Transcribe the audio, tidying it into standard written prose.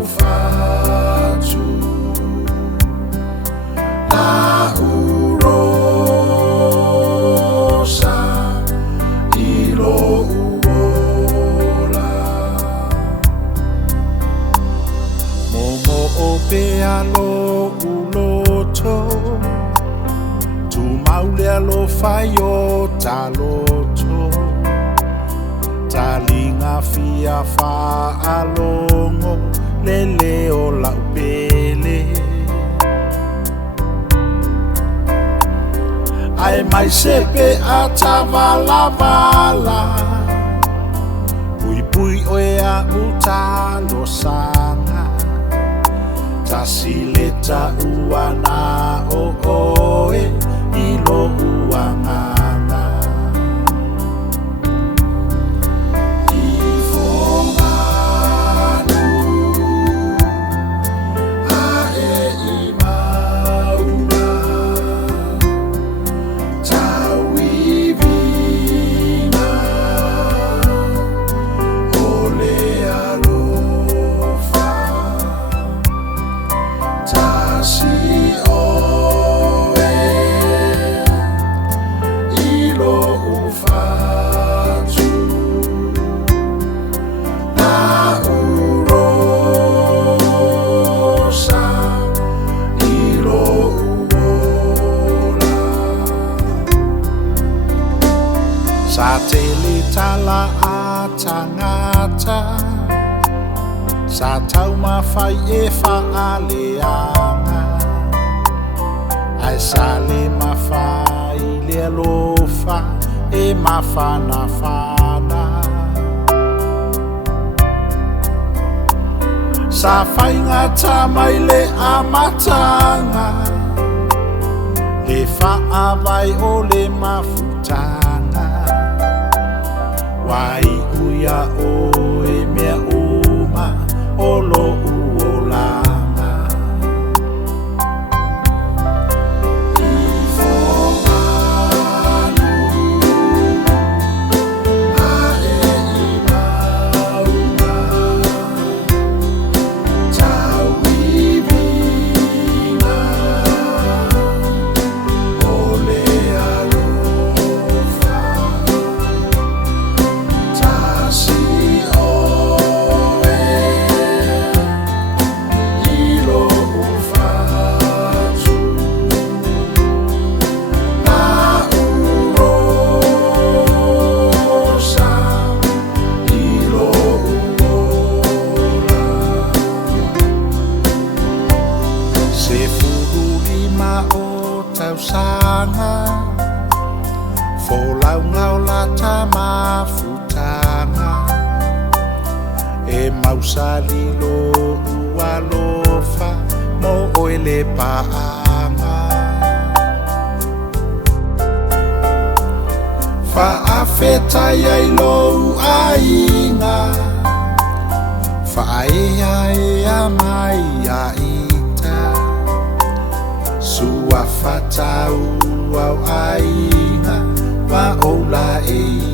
ufatu la urosa ilo uola momo ope alo uloto tu maule alo fayo taloto talinga fia fa alongo lele o la upele ai mai sepe atavala pui pui oea utalo sanga tasileta uana o oe ilo uanganga Satelitala atangata Satau mafai e faaleanga Ai sale mafai le alofa e mafana fana Sa fai ngata mai le amatanga Le faavai o le mafutanga Wai uia o e mea uma o lo uolanga I fomanu a e I mauna Tau I vina o le alofa Sanga Folau ngau lata mafutanga E mausalilo ualofa Mo oele paanga Fa afeta yailou ainga Fa aea ea mai aita Sua fatau au ainga wa ola e